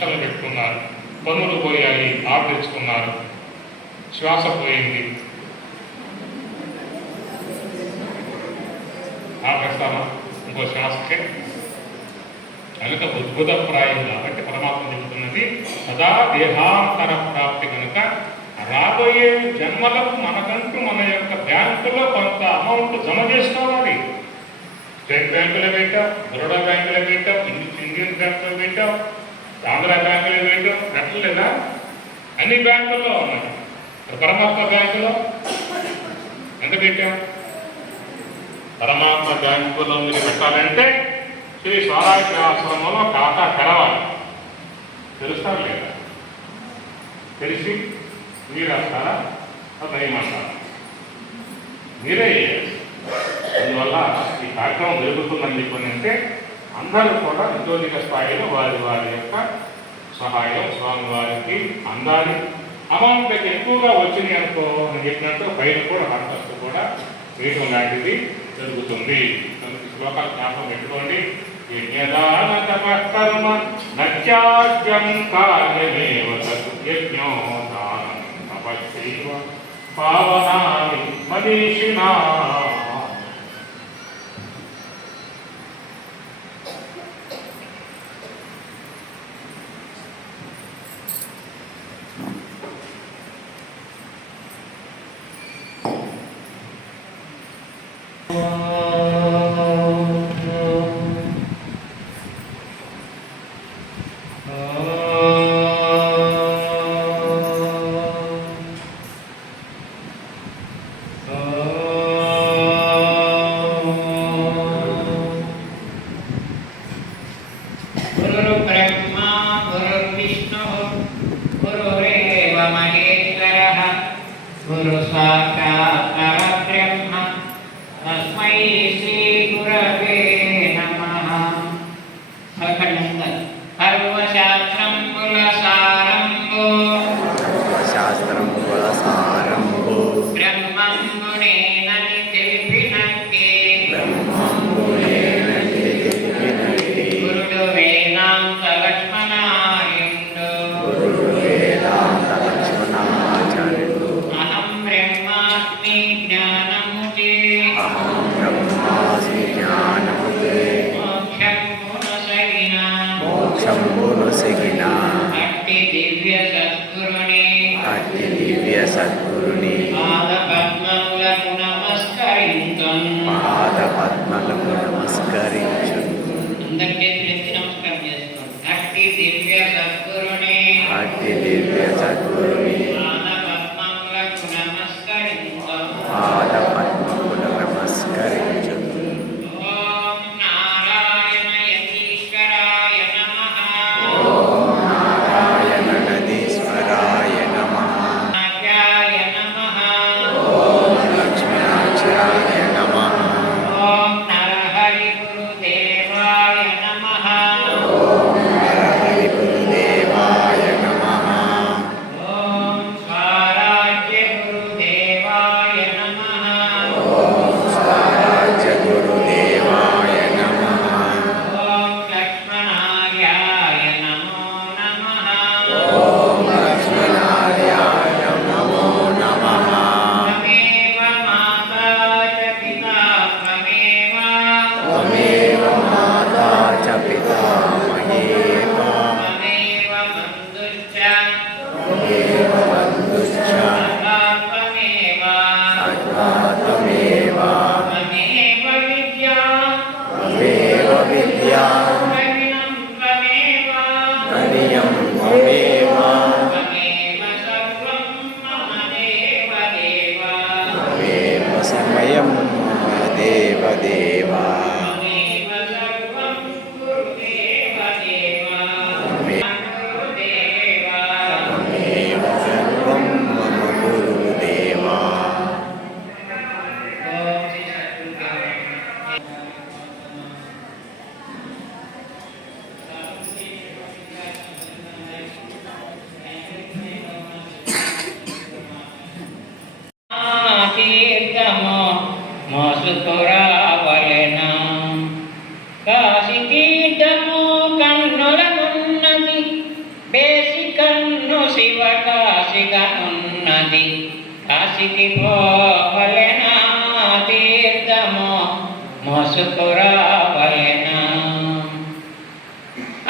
టెన్షన్లు పెట్టుకున్నారు, పన్నులు పోయాయి, ఆపు తెచ్చుకున్నారు, శ్వాస పోయింది, ఆపేస్తామా ఇంకో శ్వాసకే. కనుక ఉద్భుతప్రాయం కాబట్టి పరమాత్మ చెబుతున్నది సదా దేహాంతర ప్రాప్తి. కనుక రాబోయే జన్మలకు మనకంటూ మన యొక్క బ్యాంకులో కొంత అమౌంట్ జమ చేసుకోవాలి. స్టేట్ బ్యాంకులో పెట్టాం, బరోడా బ్యాంకులో పెట్టాం, ఇండియన్ బ్యాంకులో పెట్టాం, ఆంధ్ర బ్యాంకులో పెట్టాం, పెట్టలేదా? అన్ని బ్యాంకుల్లో ఉన్నాయి. పరమాత్మ బ్యాంకులో ఎంత పెట్టాం? పరమాత్మ బ్యాంకులో మీరు పెట్టాలంటే శ్రీ స్వరాజ్య ఆశ్రమంలో ఖాతా తెరవాలి. తెలుస్తారు లేదా? తెలిసి మీరు వస్తారా, దయమంటారా? మీరే. అందువల్ల ఈ కార్యక్రమం జరుగుతుందని చెప్పని అంటే అందరూ కూడా నిజోదిక స్థాయిలో వారి వారి యొక్క సహాయం స్వామివారికి అందాలి. అమౌంట్ ఎక్కువగా వచ్చినాయి అనుకో అని చెప్పినట్టు పైన కూడా హస్తు కూడా వేయడం లాంటిది జరుగుతుంది. శ్లోకాలు జ్ఞాపకం పెట్టుకోండి. యజ్ఞదాన తపఃకర్మ నత్యాజ్యం కార్యమేవ తత్ యజ్ఞో దానం తపశ్చైవ పావనాని మనీషిణా. गुरु साक्षात् परब्रह्म तस्मै श्री गुरवे नमः। सर्वशास्त्रं कुलसारम्भो ब्रह्मं गुणेन निधिर्विनक्ति गुरुडु वेदान्त लक्ष्मणार्युण्डु అట్టి దివ్య సద్గురుని పాద పద్మములకు నమస్కరించు. అందరికీ ఎత్తి నమస్కారం చేసుకోండి. అట్టి దివ్య సద్గురుని పాద పద్మములకు నమస్కరించు. ఓం నారాయణ యతీశ్వరాయ నమః. ఓం నరహరి గురుదేవాయ నమః. ఓం స్వరాజ్య గురుదేవాయ నమః. ఓం లక్ష్మణార్యాయ నమో నమః. త్వమేవ మాతా చ పితా త్వమేవ త్వమేవ బంధుశ్చ సదా త్వమేవ. త్వమేవ విద్యా ప్రవీణం త్వమేవ. త్వమేవ సర్వం మమ దేవ దేవ. సమయం దేవదేవా త్వమేవ సర్వం గురుదేవ దేవ. గురుదేవ సర్వం మమ గురుదేవా. ఓం శ్రీ సద్గురుదేవాయ తీర్థము మోసుకురావలెనా. కాశీ తీర్థము కన్నులనున్నది కాశీగా ఉన్నది కాశీకి పోవలెనా తీర్థము మోసుకురావలెనా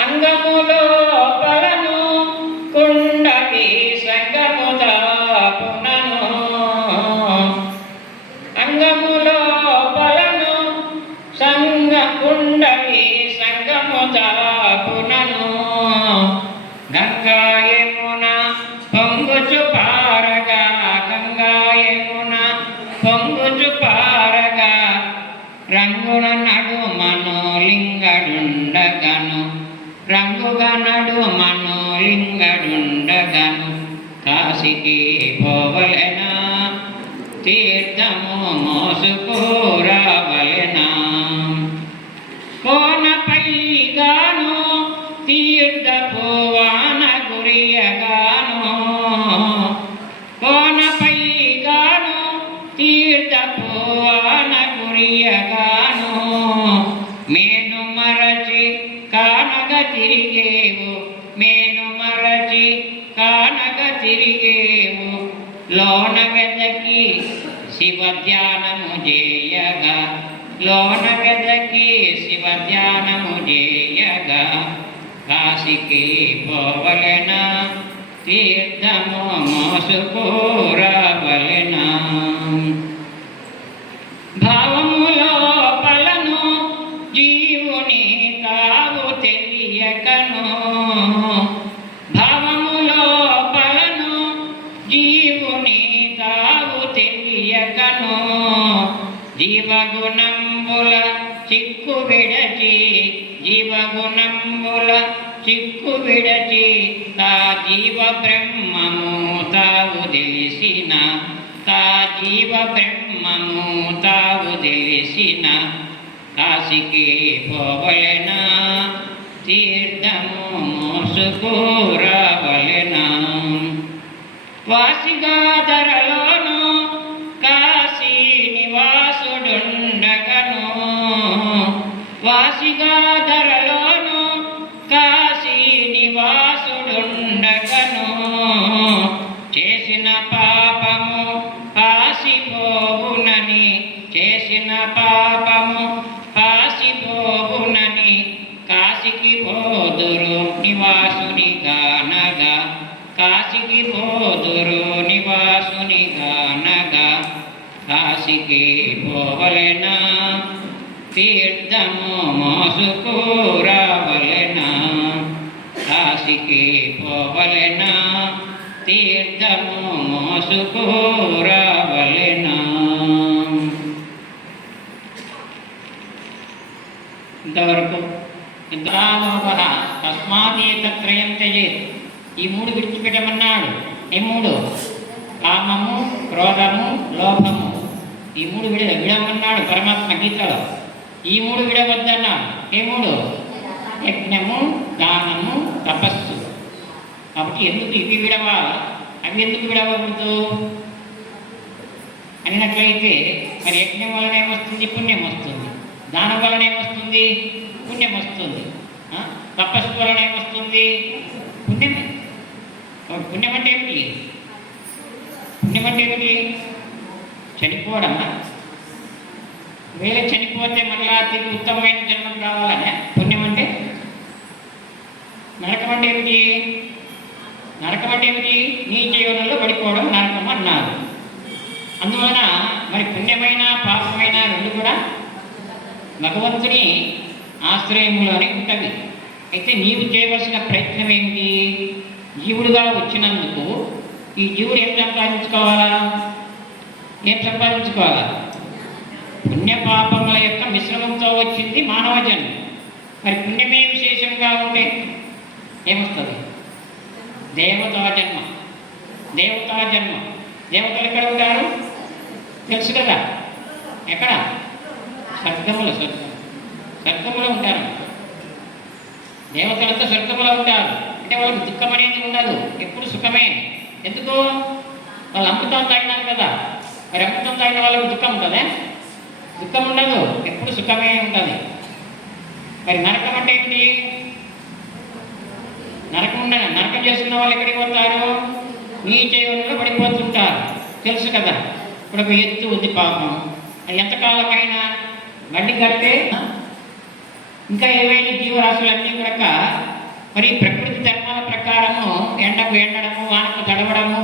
అంగములో పలను కుండలి సంగము దాపునను అంగములో పలను సంగ కుండలి సంగము దాపునను గంగా యమున పొంగుచు పారగా గంగా యమున పొంగుచు పారగా రంగుల నడుమను లింగడుండగను రంగుగా నడుమను లింగడుండగను కాశీకి పోవలెనా తీర్థము మోసుకురావలెనా కోనపై గాను తీర్థపు వాన గురియగాను కోనపై గాను తీర్థపు వాన గురియగాను మేను మరచి కానగ తిరిగేవు మేను మరచి కానగ తిరిగేవు లోన వెదకి శివ ధ్యానము చేయగా లోన వెదకి శివ ధ్యానము చేయగా కాశీకి పోవలెనా తీర్థము మోసుకురావలెనా భావములో పలను జీవుని కావు తెలియకను భావములో పలను జీవుని కావు తెలియకను జీవగుణంబుల చిక్కు విడచి జీవగుణంబుల చిక్కు విడచి తా జీవ బ్రహ్మము తావు తెలిసిన తా జీవ బ్రహ్మము తావు తెలిసిన కాశీకి పోవలెనా తీర్థము మోసుకురావలెనా వాసిగా ధరలోను కాశీ నివాసుడుండగను వాసిగా ధరలోను కాశీ నివాసుడుండగను చేసిన పాపము పాసిపోవునని చేసిన పాపము పాసిపోవునని కాశీకి పోదురు నివాసుని గానగా కాశీకి పోదురు నివాసుని గానగా కాశీకి పోవలెనా తీర్థము మోసుకురావలెనా కాశీకి పోవలెనా తీర్థము మోసుకురావలెనా ఇంతవరకు ఇంద్రాలోభ తస్మాదేతత్రయం త్యజేత్ ఈ మూడు విడిచిపెట్టమన్నాడు. ఈ మూడు కామము క్రోధము లోభము ఈ మూడు విడమన్నాడు పరమాత్మ గీతలో. ఈ మూడు విడవద్దన్నాడు. ఏ మూడు? యజ్ఞము దానము తపస్సు. కాబట్టి ఎందుకు ఇవి విడవాలి, అవి ఎందుకు విడవకూడదు అన్నట్లయితే మరి యజ్ఞం వలన ఏమొస్తుంది? పుణ్యం వస్తుంది. దానం వలన ఏమొస్తుంది? పుణ్యం వస్తుంది. తపస్సు వలన ఏమొస్తుంది? పుణ్యమే. పుణ్యం అంటే ఏమిటి? పుణ్యం అంటే ఏమిటి? చనిపోవడమా? వేళ చనిపోతే మళ్ళా తిరిగి ఉత్తమమైన జన్మం కావాలనే పుణ్యం అంటే? నరకం అంటే ఏమిటి? నరకం అంటే ఏమిటి? నీచ యోనంలో పడిపోవడం నరకం అన్నారు. అందువలన మరి పుణ్యమైన పాపమైన రెండు కూడా భగవంతుని ఆశ్రయములోనే ఉంటుంది. అయితే నీవు చేయవలసిన ప్రయత్నం ఏమిటి? జీవుడుగా వచ్చినందుకు ఈ జీవుడు ఏం సంపాదించుకోవాలా? ఏం సంపాదించుకోవాలా? పుణ్యపాపముల యొక్క మిశ్రమంతో వచ్చింది మానవ జన్మ. మరి పుణ్యమే విశేషంగా ఉంటే ఏమొస్తుంది? దేవతా జన్మ. దేవతా జన్మ. దేవతలు ఎక్కడ ఉంటారు తెలుసు కదా? ఎక్కడ? స్వర్గములు. స్వర్గములో ఉంటారు. దేవతలంతా స్వర్గములో ఉంటారు. అంటే వాళ్ళకి దుఃఖం అనేది ఉండదు, ఎప్పుడు సుఖమే. ఎందుకు? వాళ్ళు అమృతం తాగినారు కదా. మరి అమృతం తాగిన వాళ్ళకి దుఃఖం ఉంటుందా? దుఃఖం ఉండదు, ఎప్పుడు సుఖమే ఉంటుంది. మరి నరకం అంటే ఏంటి? నరకం ఉండదు. నరకం చేసుకున్న వాళ్ళు ఎక్కడికి పోతారు? నీచయంలో పడిపోతుంటారు. తెలుసు కదా. ఇప్పుడు ఒక ఎత్తు ఉంది పాపం, ఎంతకాలమైనా గడ్డి కట్టే ఇంకా ఏవైనా జీవరాశులన్నీ కూడా మరి ప్రకృతి ధర్మాల ప్రకారము ఎండకు ఎండడము, వానకు తడవడము,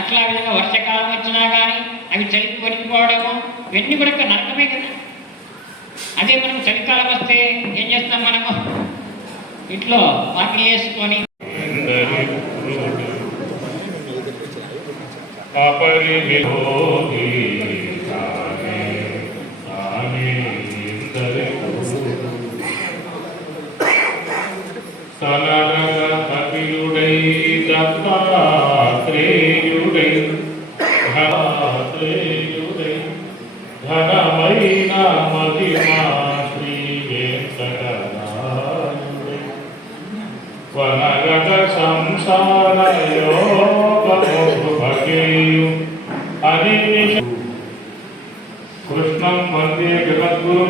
అట్లా విధంగా వర్షాకాలం వచ్చినా కానీ అవి చలికి వణికిపోవడము, ఇవన్నీ కూడా నరకమే కదా. అదే మనం చలికాలం వస్తే ఏం చేస్తాం మనము? ఇంట్లో వాకిలు వేసుకొని కపిలుడై దత్తాత్రేయుడై ఘనమైన మహిమా శ్రీ వెంకటరాయుడై వనగత సంసార యోగముఖేయు అని కృష్ణం వందే జగద్గురు.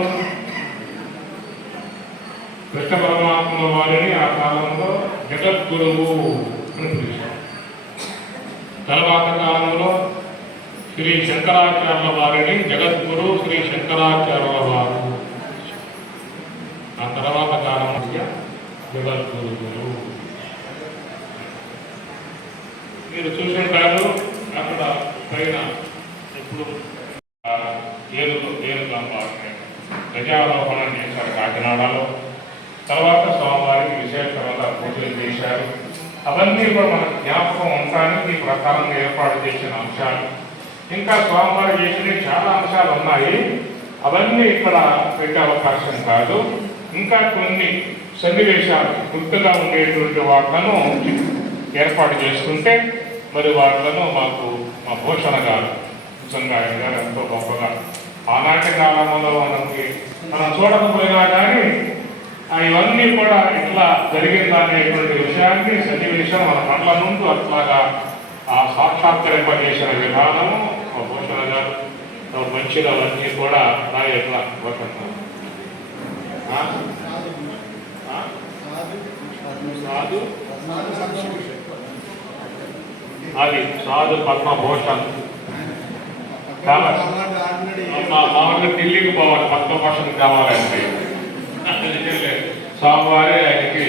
కృష్ణ పరమాత్మ వారిని ఆ కాలంలో జగద్గురువు అని పిలిచారు. తర్వాత కాలంలో శ్రీ శంకరాచార్యుల వారిని జగద్గురు శ్రీ శంకరాచార్యుల వారు. ఆ తర్వాత కాలం జగద్గురువులు మీరు చూసుంటారు. అక్కడ పైన ఇప్పుడు గజారోహణం చేశారు కాకినాడలో. తర్వాత స్వామివారికి విశేషమైన పూజలు చేశారు. అవన్నీ కూడా మనకు జ్ఞాపకం ఉండడానికి ఈ ప్రకారంగా ఏర్పాటు చేసిన అంశాలు. ఇంకా స్వామివారు చేసిన చాలా అంశాలు ఉన్నాయి. అవన్నీ ఇక్కడ పెట్టే అవకాశం కాదు. ఇంకా కొన్ని సన్నివేశాలు గుర్తుగా ఉండేటువంటి వాటిలను ఏర్పాటు చేసుకుంటే మరి వాటిలను మాకు మా భూషణ గారు నిజంగా ఆయన గారు ఎంతో గొప్పగా ఆనాటి కాలంలో మనం చూడకపోయినా కానీ ఇవన్నీ కూడా ఇట్లా జరిగిందనేటువంటి విషయాన్ని సన్నివేశం మన కళ్ళ నుండి అట్లాగా సాక్షాత్కరింపజేసిన విధానము మా భూషణ గారు మంచిగా అవన్నీ కూడా ఎట్లా సాధు అది సాధు పద్మభూషణ్. చాలా మా మామూలుగా ఢిల్లీకి పోవాలి, పద్మభూషణ్ కావాలంటే స్వామివారి ఆయనకి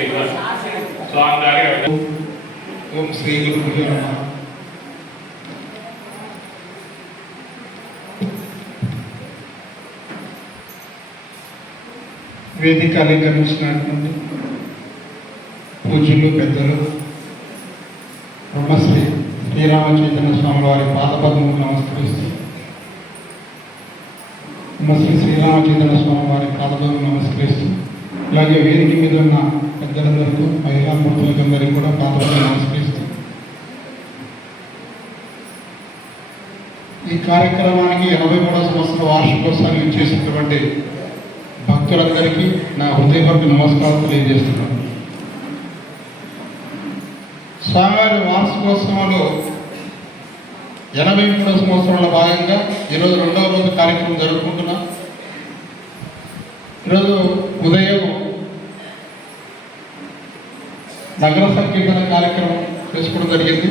స్వామివారి. ఓం శ్రీ గురుభ్యో నమః. వేదిక అలంకరించినటువంటి పూజ్యులు పెద్దలు బ్రహ్మశ్రీ శ్రీరామచైతన్య స్వామి వారి పాదపద్మములు నమస్కరిస్తూ, బ్రహ్మశ్రీ శ్రీరామచైతన్య స్వామి వారి పాదపద్మములు నమస్కరిస్తూ, అలాగే వేదిక మీద ఉన్న పెద్దలందరికీ, మహిళామూర్తులందరికీ కూడా పాదపద్మములు నమస్కరిస్తూ, ఈ కార్యక్రమానికి 83వ సంవత్సర వార్షికోత్సవాన్ని ఇచ్చేసినటువంటి భక్తులందరికీ నా హృదయపూర్వక నమస్కారం తెలియజేస్తున్నాను. స్వామివారి వార్షికోత్సవంలో 83వ సంవత్సరంలో భాగంగా ఈరోజు 2వ రోజు కార్యక్రమం జరుపుకుంటున్నాం. ఈరోజు ఉదయం నగర సంకీర్తన కార్యక్రమం చేసుకోవడం జరిగింది.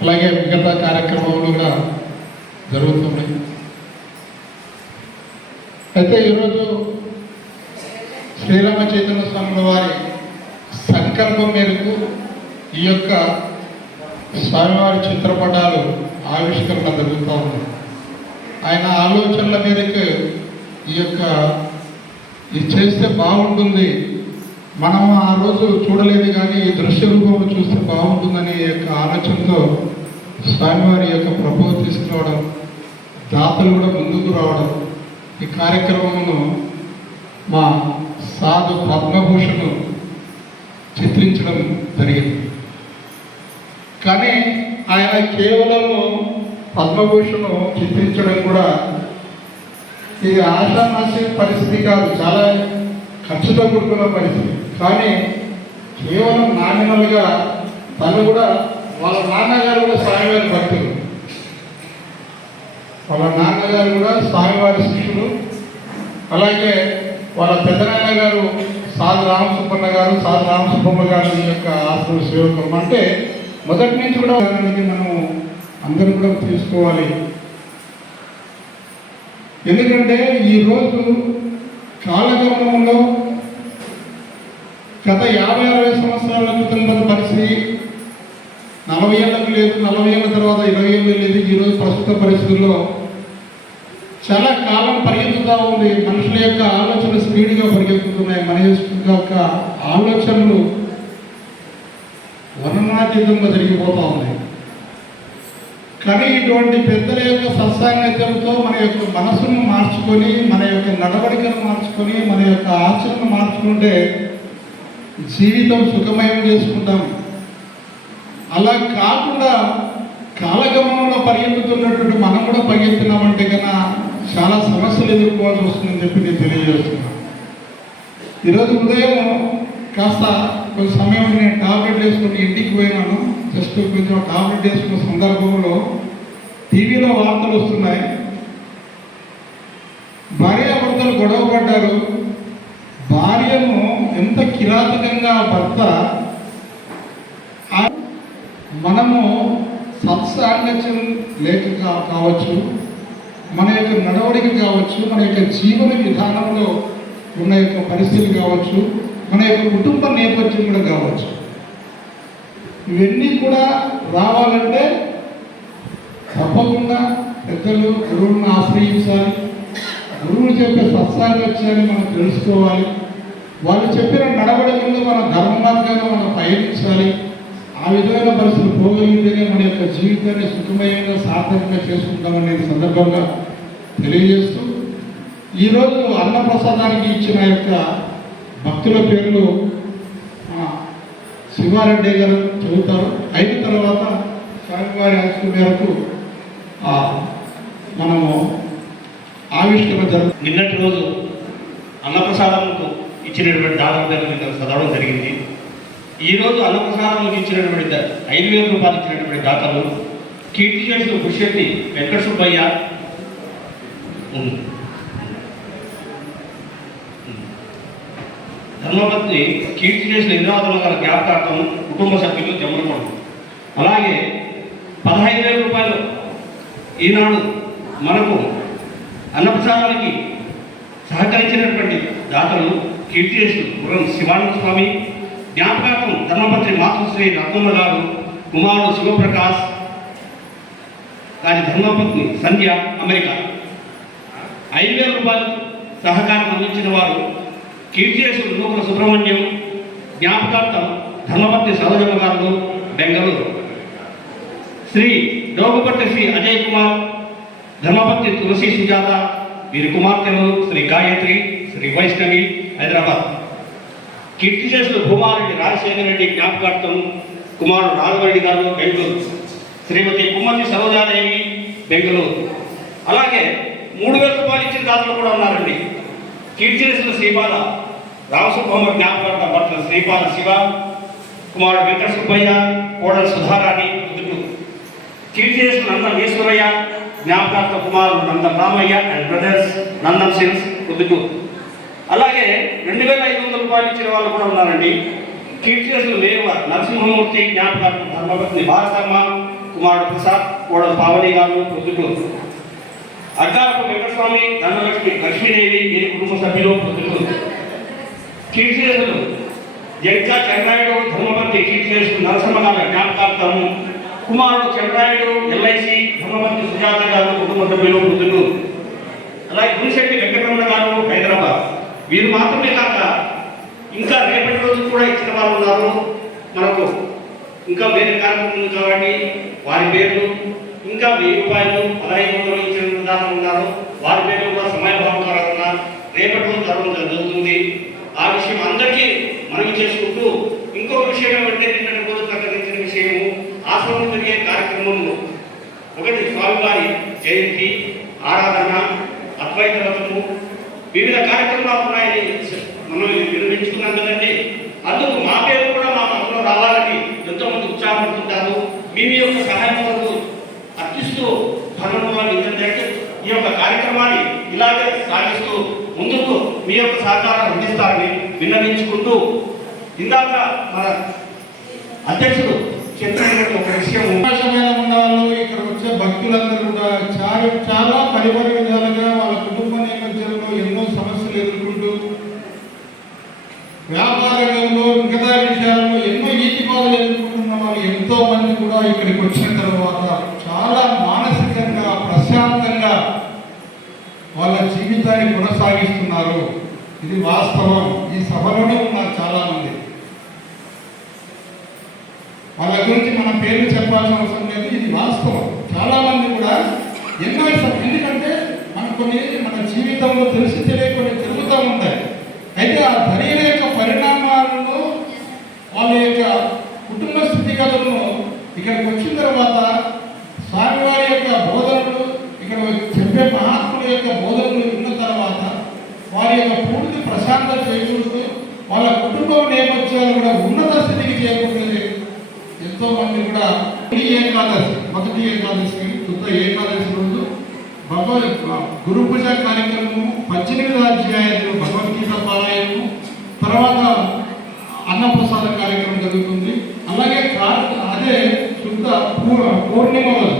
అలాగే మిగతా కార్యక్రమాలు కూడా జరుగుతున్నాయి. అయితే ఈరోజు శ్రీరామ చైతన్య స్వామి వారి సంకల్పం మేరకు ఈ యొక్క స్వామివారి చిత్రపటాలు ఆవిష్కరణ జరుగుతూ ఉంది. ఆయన ఆలోచనల మేరకు ఇది చేస్తే బాగుంటుంది, మనం ఆ రోజు చూడలేదు కానీ ఈ దృశ్య రూపంలో చూస్తే బాగుంటుందనే ఆలోచనతో స్వామివారి ప్రభువు తీసుకురావడం, దాతలు కూడా ముందుకు రావడం, ఈ కార్యక్రమమును మా సాధు పద్మభూషణ్ చిత్రించడం జరిగింది. కానీ ఆయన కేవలము పద్మభూషణ్ చిత్రించడం కూడా ఇది ఆషామాషి పరిస్థితి కాదు, చాలా ఖర్చుతో కూడుకున్న పరిస్థితి. కానీ కేవలం నామినల్గా తను కూడా, వాళ్ళ నాన్నగారు కూడా స్వామివారి భక్తులు, వాళ్ళ నాన్నగారు కూడా స్వామివారి శిష్యులు, అలాగే వాళ్ళ పెద్దనాన్న గారు సాధు రామసుబ్బన్న గారు, సాధు రామసుబ్బమ్మ గారు ఈ యొక్క ఆశ్రమ సేవకులు. అంటే మొదటి నుంచి కూడా దానికి మనం అందరూ కూడా తీసుకోవాలి. ఎందుకంటే ఈరోజు కాలగమనంలో గత 50-60 సంవత్సరాల క్రితం ఉన్న పరిస్థితి 40 ఏళ్ళకు లేదు, 40 ఏళ్ళ తర్వాత 20 ఏళ్ళు లేదు. ఈరోజు ప్రస్తుత పరిస్థితుల్లో చాలా కాలం పరిగెత్తుతూ ఉంది. మనుషుల యొక్క ఆలోచనలు స్పీడ్గా పరిగెత్తుతున్నాయి. మన యొక్క ఆలోచనలు వర్ణనాతీతంగా జరిగిపోతూ ఉన్నాయి. కానీ ఇటువంటి పెద్దల యొక్క సత్సాంగత్యంతో మన యొక్క మనసును మార్చుకొని, మన యొక్క నడవడికను మార్చుకొని, మన యొక్క ఆచరణ మార్చుకుంటే జీవితం సుఖమయం చేసుకుంటాం. అలా కాకుండా కాలగమనంలో పరిగెత్తుతున్నటువంటి మనం కూడా పరిగెత్తున్నామంటే కన్నా చాలా సమస్యలు ఎదుర్కోవాల్సి వస్తుందని చెప్పి నేను తెలియజేస్తున్నాను. ఈరోజు ఉదయం కాస్త కొంచెం సమయం నేను టాబ్లెట్ వేసుకుని ఇంటికి పోయినాను. జస్ట్ కొంచెం టాబ్లెట్ వేసుకున్న సందర్భంలో టీవీలో వార్తలు వస్తున్నాయి. భార్యాభర్తలు గొడవ పడ్డారు. భార్యను ఎంత కిరాతకంగా భర్త, మనము సత్సాంగత్యం లేక కావచ్చు, మన యొక్క నడవడిక కావచ్చు, మన యొక్క జీవన విధానంలో ఉన్న యొక్క పరిస్థితి కావచ్చు, మన యొక్క కుటుంబ నేపథ్యం కూడా కావచ్చు. ఇవన్నీ కూడా రావాలంటే తప్పకుండా పెద్దలు గురువులను ఆశ్రయించాలి. గురువులు చెప్పే సత్సాంగత్యాన్ని మనం తెలుసుకోవాలి. వాళ్ళు చెప్పిన నడవడికల్లో మన ధర్మ మార్గాన్ని మనం పయనించాలి. ఆ విధమైన పరిస్థితులు పోగలిగితేనే మన యొక్క జీవితాన్ని సుఖమయంగా సార్థకంగా చేసుకుంటామనే సందర్భంగా తెలియజేస్తూ, ఈరోజు అన్నప్రసాదానికి ఇచ్చిన యొక్క భక్తుల పేర్లు శివారెడ్డి గారు చదువుతారు. అయిన తర్వాత స్వామివారి ఆశీస్సుల మేరకు మనము ఆవిష్కరణ జరుగుతుంది. నిన్నటి రోజు అన్నప్రసాదంకు ఇచ్చినటువంటి దాదాపు చదవడం జరిగింది. ఈరోజు అన్నప్రసాదంకి ఇచ్చినటువంటి 5,000 రూపాయలు ఇచ్చినటువంటి దాతలు కీర్తి చేసిన పుష్యతి వెంకట సుబ్బయ్య, ధర్మపత్ని కీర్తి చేసిన ఇంద్రావతుల గారి జ్ఞాపకార్థం కుటుంబ సభ్యులు జమ్మలపడు. అలాగే 15,000 రూపాయలు ఈనాడు మనకు అన్నప్రసాదానికి సహకరించినటువంటి దాతలు కీర్తి చేసిన గురం శివానంద స్వామి, జ్ఞాపకార్థం ధర్మపత్రి మాతృశ్రీ రత్నమ్మ గారు, కుమారుడు శివప్రకాష్ గారి ధర్మపత్ని సంధ్య అమెరికా. 5,000 రూపాయలు సహకారం అందించిన వారు కీర్తిశేషులు నూకల సుబ్రహ్మణ్యం, జ్ఞాపకార్థం ధర్మపత్ని సరోజమ్మ గారు బెంగళూరు. శ్రీ డోగుపట్టి శ్రీ అజయ్ కుమార్, ధర్మపత్ని తులసి సుజాత, వీరి కుమార్తెలు శ్రీ గాయత్రి, శ్రీ వైష్ణవి హైదరాబాద్. కీర్తిశేషులు భూమారెడ్డి రాజశేఖర రెడ్డి, జ్ఞాపకార్థం కుమారుడు రాఘవరెడ్డి గారు బెంగళూరు. శ్రీమతి కుమ్మతి సరోజాదేవి బెంగళూరు. అలాగే 3,000 రూపాయలు ఇచ్చిన దాతలు కూడా ఉన్నారండి. కీర్తిశేషులు శ్రీపాద రామసుబ్బమ్మ, జ్ఞాపకార్థం భర్త శ్రీపాద శివ, కుమారుడు వెంకట సుబ్బయ్య, కోడలు సుధారాణి రుద్దుడు. కీర్తిశేషులు నందన్ ఈశ్వరయ్య, జ్ఞాపకార్థ కుమారుడు నందన్ రామయ్య అండ్ బ్రదర్స్, నందన్ సిల్స్ రుద్దుడు. అలాగే 2,500 రూపాయలు ఇచ్చిన వాళ్ళు కూడా ఉన్నారండి. కీర్తిశేషులు మేవ నరసింహమూర్తి, జ్ఞాపకార్థం ధర్మపత్ని భారతమ్మ, కుమారుడు ప్రసాద్, కోడలు పావని గారు రుద్దుడు. అగ్గారపు వెంకటస్వామి, ధనలక్ష్మి, లక్ష్మీదేవి, వీరి కుటుంబ సభ్యులు రుద్దుడు. కీర్తిశేషులు జగ్గా చంద్రాయుడు, ధర్మపత్ని కీర్తిశేషులు నరసింహ గారి జ్ఞాపకార్థము, కుమారుడు చంద్రాయుడు, ఎల్ఐసి, ధర్మపత్ని సుజాత గారు కుటుంబ సభ్యులు రుద్దుడు. అలాగే గురిశెట్టి వెంకటరమణ గారు హైదరాబాద్. వీరు మాత్రమే కాక ఇంకా రేపటి రోజు కూడా ఇచ్చిన వారు ఉన్నారు. మనకు ఇంకా వేరే కార్యక్రమం ఉంది కాబట్టి వారి పేర్లు ఇంకా 1,000 రూపాయలు 1500 ఇచ్చిన దాతలు ఉన్నారు. వారి పేర్లు కూడా సమయభావం రేపటి రోజు జరగడం జరుగుతుంది. ఆ విషయం అందరికీ మనవి చేసుకుంటూ, ఇంకొక విషయం ఏమంటే నిన్నటి రోజు ప్రకటించిన విషయము, ఆశ్రమం జరిగే కార్యక్రమంలో ఒకటి స్వామివారి జయంతి, ఆరాధన, అద్వైత రథము, వివిధ కార్యక్రమాలు ఉన్నాయని మనం వినిపించుకున్నాం కదండి. అందుకు మా పేరు కూడా మా మనలో రావాలని ఎంతోమంది ఉత్సాహపడుతుంటారు. మీ యొక్క సహాయం కొరకు అర్పిస్తూ ధర్మంలో ఈ యొక్క కార్యక్రమాన్ని ఇలాగే సాగిస్తూ ముందుకు మీ యొక్క సహకారం అందిస్తారని విన్నవించుకుంటూ, ఇందాక మన అధ్యక్షుడు చెప్పినటువంటి ఒక విషయం, అవకాశమైన ఉన్నవాళ్ళు ఇక్కడ వచ్చే భక్తులందరూ కూడా చాలా పరిపరి విధాలుగా వాళ్ళ కుటుంబ నేపథ్యంలో ఎన్నో సమస్యలు ఎదుర్కొంటూ వ్యాపార రంగంలో మిగతా విషయాల్లో ఎన్నో ఈతి బాధలు ఎదుర్కొంటున్న వాళ్ళు ఎంతో మంది కూడా ఇక్కడికి వచ్చిన తర్వాత చాలా మానసికంగా ప్రశాంతంగా వాళ్ళ జీవితాన్ని కొనసాగిస్తున్నారు. ఇది వాస్తవం. ఈ సభలోనే ఉన్నారు చాలా మంది. వాళ్ళ గురించి మన పేర్లు చెప్పాల్సిన అవసరం లేదు. ఇది వాస్తవం. చాలా మంది కూడా ఎన్నో ఎందుకంటే మన జీవితంలో తెలిసి తెలియకుండా జరుగుతూ ఉంటాయి. అయితే ఆ జరిగిన యొక్క పరిణామాలను వాళ్ళ యొక్క కుటుంబ స్థితిగతులను ఇక్కడికి వచ్చిన తర్వాత స్వామివారి యొక్క బోధనలు, ఇక్కడ చెప్పే మహాత్ముల యొక్క బోధనలు విన్న తర్వాత వారి యొక్క పూర్తి ప్రశాంతత చేకూరుతూ వాళ్ళ కుటుంబ నేపథ్యాలు కూడా ఉన్నత స్థితికి చేకూరుతుంది. ఎంతో మంది కూడా ఏకాదశి, మొదటి ఏకాదశి, శుద్ధ ఏకాదశి రోజు గురు పూజ కార్యక్రమము, 18 అధ్యాయాలు భగవద్గీత పారాయణము, తర్వాత అన్నప్రసాద కార్యక్రమం జరుగుతుంది. అలాగే అదే శుద్ధ పూర్ణిమ రోజు